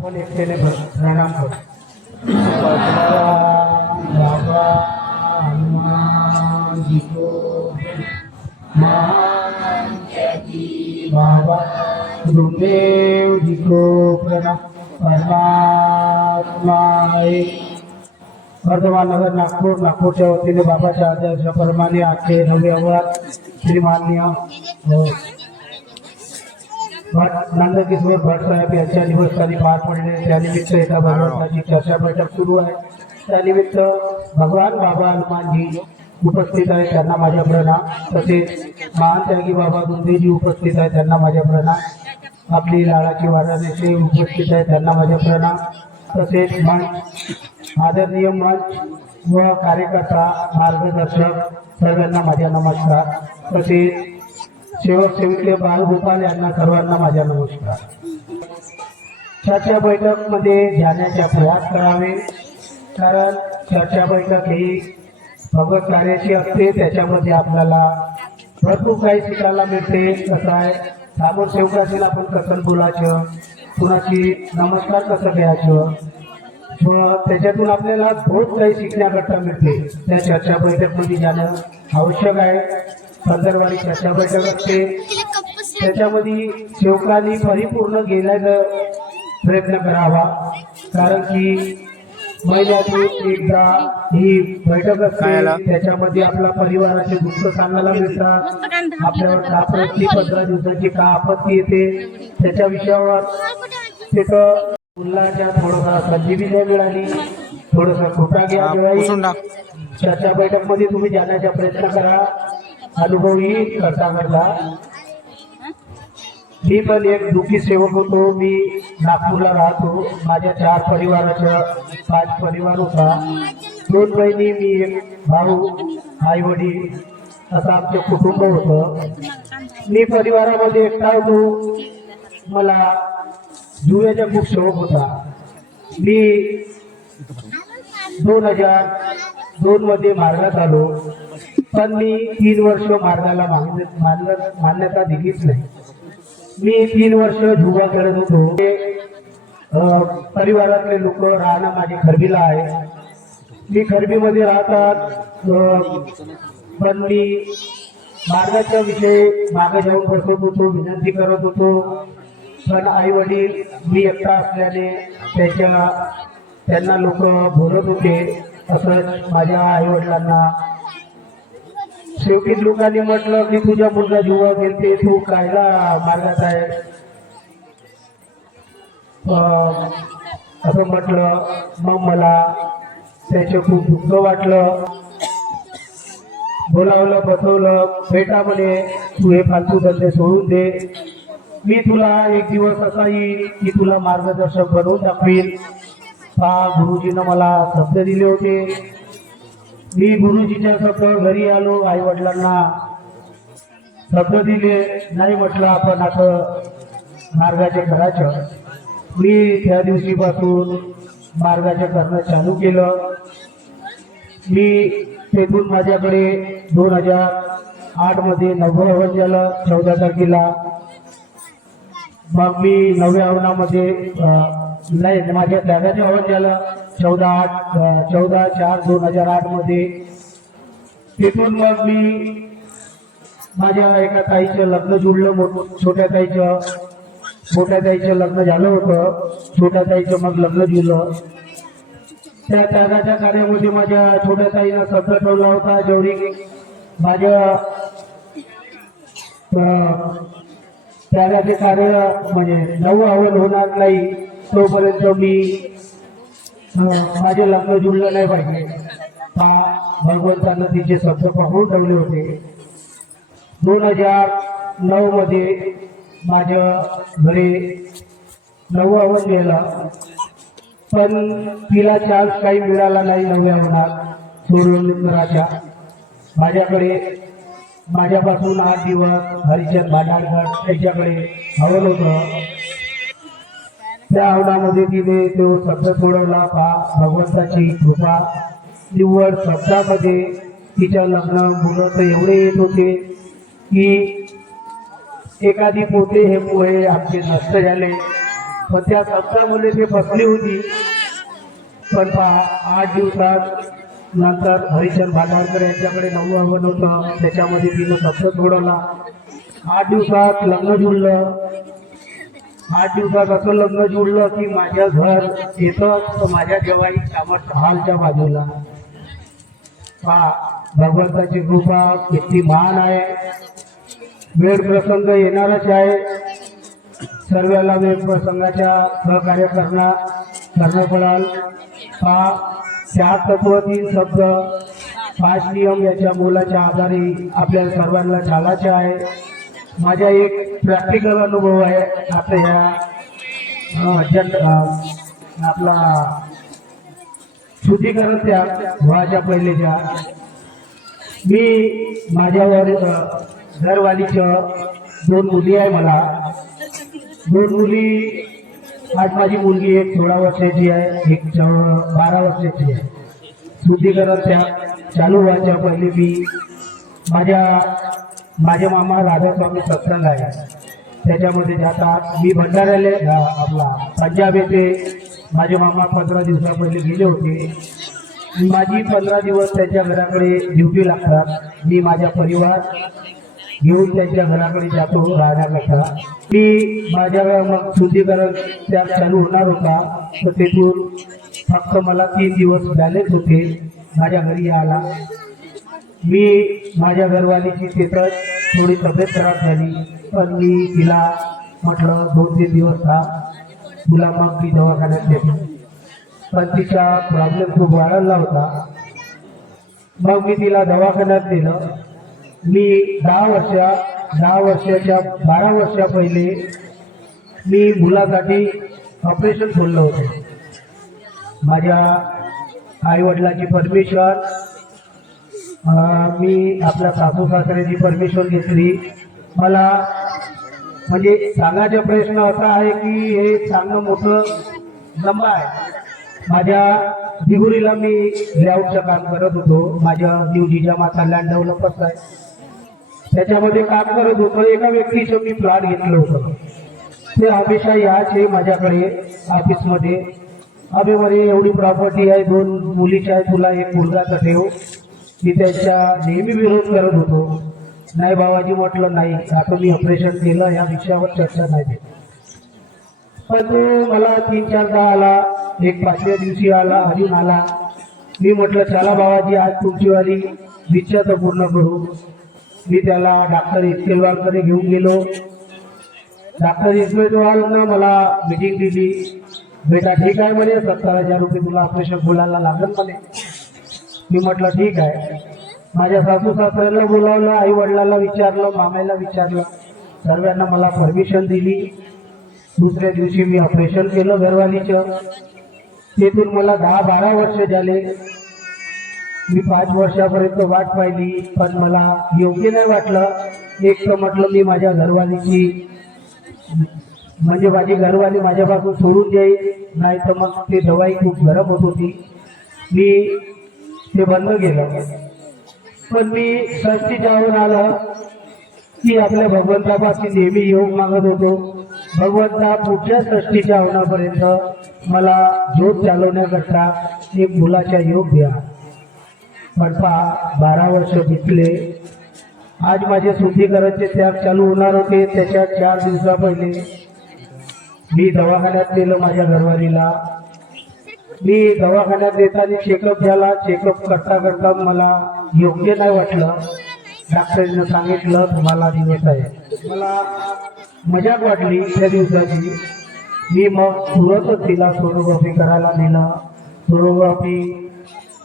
आपण एकट्याने प्रणाम करू. बाबा हनुमान जी को बाबा गुरुदेव जी को प्रणाम. परमात्मा वर्धमान नगर नागपूरच्या वतीने बाबाच्या आदेशाप्रमाणे आजचे 9वे अहवाल श्रीमान्य नंदकिशोर भट साहेब यांच्या निवासस्थानी पार पडले. त्यानिमित्त एका भगवंताची चर्चा बैठक सुरू आहे. त्यानिमित्त भगवान बाबा हनुमानजी उपस्थित आहे, त्यांना माझ्या प्रणाम. तसेच महान त्यागी बाबा गुंदेजी उपस्थित आहे, त्यांना माझ्या प्रणाम. आपली लाडाची वाराणसी उपस्थित आहे, त्यांना माझ्या प्रणाम. तसेच मंच आदरणीय मंच व कार्यकर्ता मार्गदर्शक सर्वांना माझ्या नमस्कार. तसेच सेवक सेविके बालगोपाल यांना सर्वांना माझ्या नमस्कार. चर्चा बैठक मध्ये जाण्याचा प्रयास करावे, कारण चर्चा बैठक ही भगवत कार्याची असते. त्याच्यामध्ये आपल्याला भरपूर काही शिकायला मिळते. कसं आहे, समोर सेवकाशी आपण कसं बोलायचं, कुणाची नमस्कार कसं घ्यायचं, व त्याच्यातून आपल्याला बहुत काही शिकण्याकरता मिळते. त्या चर्चा बैठक मध्ये जाणं आवश्यक आहे. पंधरवारी चर्चा बैठक असते, त्याच्यामध्ये सेवकांनी परिपूर्ण गेल्याचा प्रयत्न करावा, कारण की महिन्यातून एकदा ही बैठक असते. त्याच्यामध्ये आपल्या परिवाराचे दुःख सांगायला मिळतात, आपल्यावर का प्रति 15 दिवसाची का आपत्ती येते त्याच्या विषयावर तिथं मुलाच्या थोडासा संजीवी नाही मिळाली, थोडंसं खोटा घ्या. चर्चा बैठक मध्ये तुम्ही जाण्याचा प्रयत्न करा. अनुभवही करता करता मी पण एक दुःखी सेवक होतो. मी नागपूरला राहतो. माझ्या 4 परिवाराच्या 5 परिवार होता. 2 बहिणी, मी एक भाऊ, आई वडील, असं आमचं कुटुंब होतं. मी परिवारामध्ये एकटा होतो. मला जुव्याचा खूप शौक होता. मी 2002 मध्ये मार्गात आलो, पण मी 3 वर्ष मार्गाला मान्यता दिलीच नाही. मी 3 वर्ष जुवा खेळत होतो. परिवारातले लोक राहणं माझे खरबीला आहे. मी खरबीमध्ये राहतात, पण मी मार्गाच्या विषयी मागे जाऊन बसत होतो, विनंती करत होतो. पण आई वडील, मी एकटा असल्याने त्यांना लोक बोलत होते. असंच माझ्या आई वडिलांना शेवटी लोकांनी म्हटलं की तुझा मुलगा जुवा खेळते, तू कायला मार्गात आहे, असं म्हटलं. मग मला त्याचं खूप दुःख वाटलं. बोलावलं, बसवलं. बेटा म्हणे, तू हे फालतू धंदे सोडून दे. मी तुला एक दिवस असा येईल की तुला मार्गदर्शक बनवून दाखवील. गुरुजीनं मला शब्द दिले होते. मी गुरुजीच्या शब्द घरी आलो. आई वडिलांना शब्द दिले, नाही म्हटलं आपण असं मार्गाचे करायचं. मी त्या दिवशीपासून मार्गाचे करणं चालू केलं. मी तेथून माझ्याकडे 2008 मध्ये 9वं हवन झालं, 14 तारखेला. मग मी 9व्या हवनामध्ये नाही, माझ्या त्यागाचे हवन झालं 14/4/2008 मध्ये. तिथून मग मी माझ्या एका ताईचं लग्न जुळलं. छोट्या ताईचं मोठ्या ताईचं लग्न झालं होतं. छोट्या ताईचं मग लग्न जुळलं. त्या त्यागाच्या कार्यामध्ये माझ्या छोट्या ताईनं शब्द ठेवला होता, जेवढी माझ्या त्यागाचे कार्य म्हणजे 9वं हवन होणार नाही तोपर्यंत मी माझे लग्न जुळलं नाही पाहिजे. भगवंतानं तिचे शब्द पाहून ठेवले होते. 2009 मध्ये माझ्या घरी 9वं हवन गेलं, पण तिला चान्स काही मिळाला नाही 9व्या हवनात सोडवण्याचा. माझ्यापासून 8 दिवस हरिचंद भांडारकर त्याच्याकडे हवन होतं. त्या हवनामध्ये तिने तो शब्द सोडवला. भगवंताची कृपा, निव्वळ शब्दामध्ये तिच्या लग्न मुलं तर एवढे येत होते की एखादी पोते हे पोहे आमचे नष्ट झाले. पण त्या शब्दामुळे ते फसली होती. पण 8 दिवसात नंतर हरिचंद भांडारकर यांच्याकडे नवं होतं, त्याच्यामध्ये तिनं शब्द सोडवला. 8 दिवसात लग्न जुळलं. 8 दिवसात असं लग्न जुळलं की माझ्या घर येतं माझ्या जेव्हाही कामत हॉलच्या बाजूला. भगवंताची कृपा किती महान आहे. वेळ प्रसंग येणारच आहे. सर्वांना वेळ प्रसंगाच्या सहकार्य करणं पडाल. 4 तत्व 3 शब्द 5 नियम याच्या मुलाच्या आधारे आपल्या सर्वांना चालायचे आहे. माझा एक प्रॅक्टिकल अनुभव आहे. आता ह्या आपला शुद्धीकरण त्या व्हायच्या पहिलेच्या मी माझ्यावर घरवालीच्या 2 मुली आहे. मला 2 मुली. आज माझी मुलगी एक 16 वर्षाची आहे, एक 12 वर्षाची आहे. शुद्धीकरण त्या चालू व्हायच्या पहिले मी माझे मामा राधास्वामी सत्संग आहे त्याच्यामध्ये जातात. मी भंडाऱ्याला आपला पंजाब येथे माझे मामा 15 दिवसा पहिले गेले होते. माझी 15 दिवस त्यांच्या घराकडे ड्युटी लागतात. मी माझा परिवार घेऊन त्यांच्या घराकडे जातो राहण्याकरता. मी माझ्या मग शुद्धीकरण त्या चालू होणार होता तर तेथून फक्त मला 3 दिवस बॅलन्स होते माझ्या घरी यायला. मी माझ्या घरवालीची तिथं थोडी तब्येत खराब झाली, पण मी तिला म्हटलं 2-3 दिवस तुला मग मी दवाखान्यात देतो. पण तिचा प्रॉब्लेम खूप वाढला होता. मग मी तिला दवाखान्यात दिलं. मी 10 वर्षाच्या 12 वर्षा पहिले मी मुलासाठी ऑपरेशन खोललं होतं. माझ्या आईवडिलांची परमिशन, मी आपल्या सासू सासऱ्याची परमिशन घेतली. मला म्हणजे सांगायचा प्रश्न असा आहे की हे सांगणं मोठं जमा आहे. माझ्या दिगुरीला मी लेआउटचं काम करत होतो. माझ्या न्यू माता लँड डेव्हलपर्स आहे त्याच्यामध्ये काम करत होतो. एका व्यक्तीचं मी प्लॉट घेतलं होतं. ते हमेशा याचे माझ्याकडे ऑफिसमध्ये अबेमध्ये एवढी प्रॉपर्टी आहे, 2 मुलीच्या आहे, तुला एक मुलगाचा ठेव. मी त्यांच्या नेहमी विरोध करत होतो. नाही बाबाजी म्हटलं नाही, आता मी ऑपरेशन केलं या विषयावर चर्चा नाही. पण तो मला 3-4दा आला. एक 5व्या दिवशी आला, अजून आला. मी म्हटलं चला बाबाजी आज तुमचीवाली इच्छा तर पूर्ण करू. मी त्याला डॉक्टर इस्केलवालकडे घेऊन गेलो. डॉक्टर इस्केलवालनं मला मीटिंग दिली. बेटा ठीक आहे म्हणे, 70,000 रुपये तुला ऑपरेशन बोलायला लागेल म्हणे. मी म्हटलं ठीक आहे. माझ्या सासू सासऱ्याला बोलावलं, आई वडिलांना विचारलं, मामाला विचारलं, सर्वांना मला परमिशन दिली. दुसऱ्या दिवशी मी ऑपरेशन केलं घरवालीचं. तेथून मला 10-12 वर्ष झाले. मी 5 वर्षापर्यंत वाट पाहिली, पण मला योग्य नाही वाटलं. एक तर म्हटलं मी माझ्या घरवालीची म्हणजे माझी घरवाली माझ्यापासून सोडून जाईल, नाही तर मग ते दवाई खूप गरम होत होती. मी ते बंद केलं. पण मी षष्टी जाऊन आलं की आपल्या भगवंतापासून नेहमी योग मागत होतो. भगवंता पुढच्या षष्टीच्या होण्यापर्यंत मला जोग चालवण्याकरता एक मुलाचा योग द्या. पण 12 वर्ष बितले. आज माझे शुद्धीकरणाचे त्याग चालू होणार होते. त्याच्या 4 दिवसा पहिले मी दवाखान्यात गेलो माझ्या घरवालीला. मी दवाखान्यात येताना चेकअप झाला. चेकअप करता करता मला योग्य नाही वाटलं. डॉक्टरने सांगितलं तुम्हाला दिवस आहे. मला मजाक वाटली त्या दिवसाची. मी मग तुरंतच तिला सोनोग्राफी करायला नेलं. सोनोग्राफी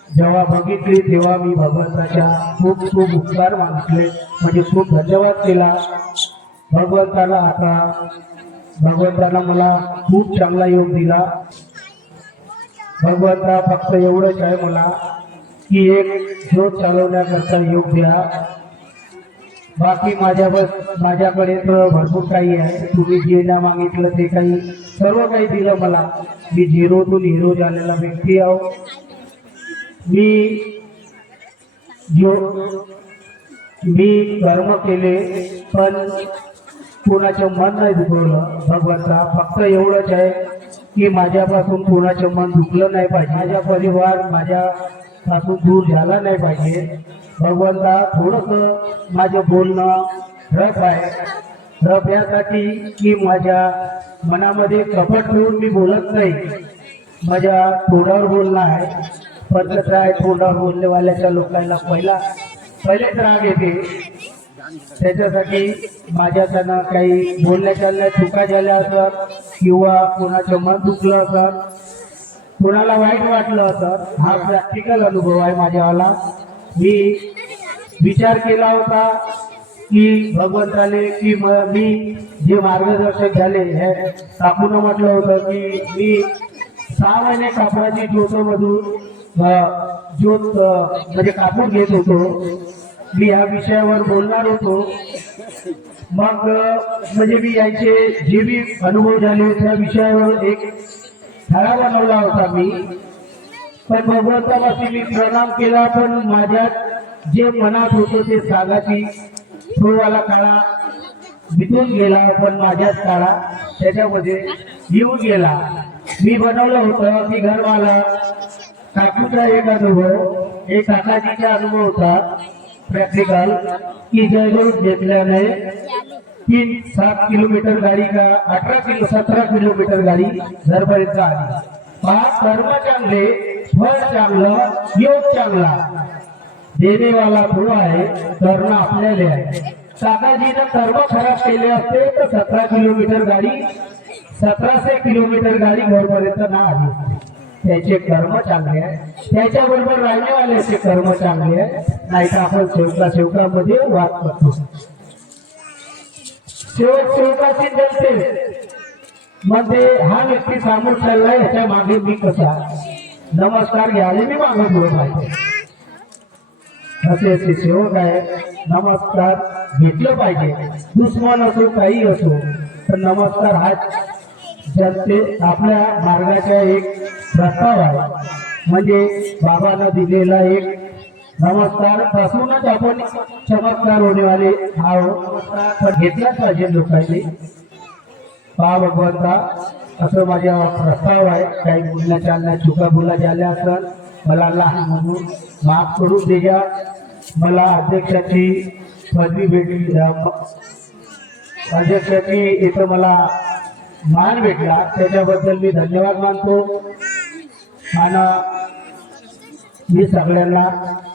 जेव्हा बघितली तेव्हा मी भगवंताच्या खूप खूप उपकार मागितले, म्हणजे खूप धन्यवाद केला भगवंताला. आता भगवंताला मला खूप चांगला योग दिला. भगवंता फक्त एवढंच आहे मला की एक जोग चालवण्याकरता योग द्या. बाकी माझ्याकडे तर भरपूर काही आहे. तुम्ही जे ना मागितलं ते काही सर्व काही दिलं मला. मी झिरोतून हिरो झालेला व्यक्ती आहो. मी कर्म केले, पण कोणाचं मन नाही दुखवलं भगवंता, फक्त एवढंच आहे की माझ्यापासून कोणाचं मन दुखलं नाही पाहिजे, माझा परिवार माझ्यापासून दूर झाला नाही पाहिजे भगवंता. थोडंसं माझं बोलणं रफ आहे, रफ यासाठी की माझ्या मनामध्ये कपट ठेवून मी बोलत नाही, माझ्या तोंडावर बोलणं आहे. पण कसं आहे, तोंडावर बोलणेवाल्याच्या लोकांना पहिलेच राग येते, त्याच्यासाठी माझ्याकडनं काही बोलण्याच्या चुका झाल्या असत किंवा कोणाचं मन दुखलं असत, कोणाला वाईट वाटलं असत, हा प्रॅक्टिकल अनुभव आहे माझ्यावाला. मी विचार केला होता की भगवंताने की मी जे मार्गदर्शक झाले हे काकून म्हटलं होतं की मी 6 महिने कापडाची ज्योतमधून ज्योत म्हणजे कापूर घेत होतो, मी या विषयावर बोलणार होतो. मग म्हणजे मी यांचे जे बी अनुभव झाले त्या विषयावर एक धडा बनवला होता मी. पण भगवंतापाशी मी प्रणाम केला, पण माझ्यात जे मनात होतं ते सांगायची तो वाला काळा बितून गेला, पण माझ्याच काळा त्याच्यामध्ये येऊन गेला. मी बनवलं होतं की घरवाला काकूचा एक अनुभव, एक काकाजीचा अनुभव होता प्रॅक्टिकल की जयगुरु घेतल्याने 3-7 किलोमीटर गाडी का 17 किलोमीटर गाडी घरपर्यंत आली. कर्म चांगले, फळ चांगलं, योग चांगला, देणेवाला तो आहे, कर्ण आपल्याला आहे. काकाजीनं कर्म खराब केले असते तर 17 किलोमीटर गाडी 1700 किलोमीटर गाडी घरपर्यंत ना आली. त्याचे कर्म चांगले आहे, त्याच्याबरोबर राहण्यावाल्याचे कर्म चांगले आहे, नाही तर आपण सेवकामध्ये वाद करतो. सेवकाची जलते मध्ये हा व्यक्ती सामोर चाललाय, याच्या मागे मी कसा नमस्कार घ्यायला मी मागत बोलत आहे. असे सेवक आहे, नमस्कार घेतलं पाहिजे, दुश्मन असो काही असो, तर नमस्कार हा जनते आपल्या मार्गाचा एक प्रस्ताव आहे. म्हणजे बाबांना दिलेला एक नमस्कार पासूनच आपण चमत्कार होणेवाले हा नमस्कार घेतलाच पाहिजे लोकांनी. पहा भगवंता, असं माझ्या प्रस्ताव आहे. काही बोलण्या चालण्या चुका बोला झाल्या असत मला लहान म्हणून माफ करून द्या. मला अध्यक्षाची पदवी भेटली, अध्यक्षाची इथं मला मान भेटला, त्याच्याबद्दल मी धन्यवाद मानतो. आणि मी सगळ्यांना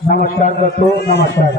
नमस्कार करतो. नमस्कार.